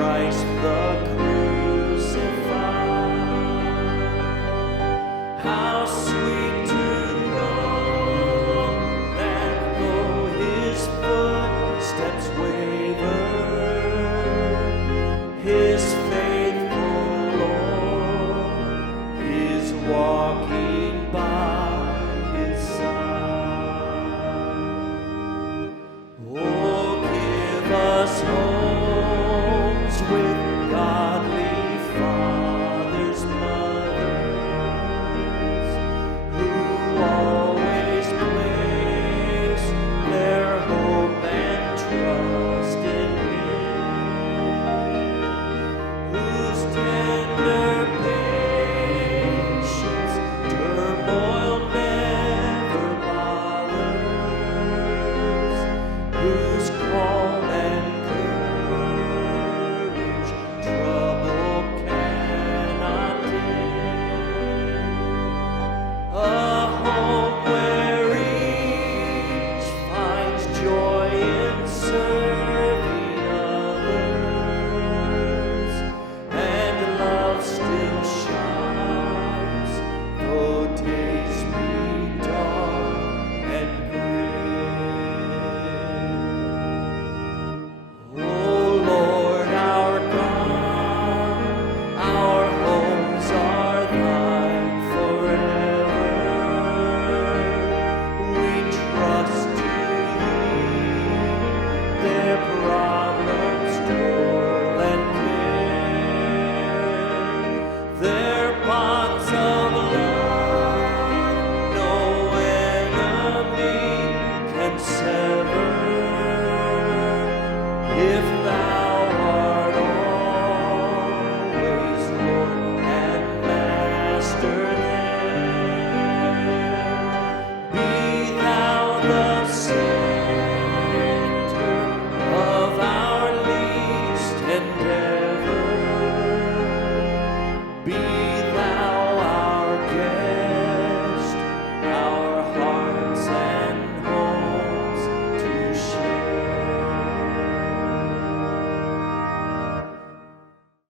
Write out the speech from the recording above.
Christ the crucified. How sweet to know that though his footsteps waver, his faithful Lord is walking by his side. Oh, give us homes with godly fathers, mothers, who always place their hope and trust in Him, whose tender patience turmoil never bothers, whose calm and courage trouble cannot dim. A home where each finds joy in serving others, and love still shines, though days be dark and gray. Oh Lord our God, our homes are thine forever. We trust to thee their problems, toil, and care, their bonds of love no enemy can sever. If thou art always Lord and Master there, be thou the center of our least endeavor. Be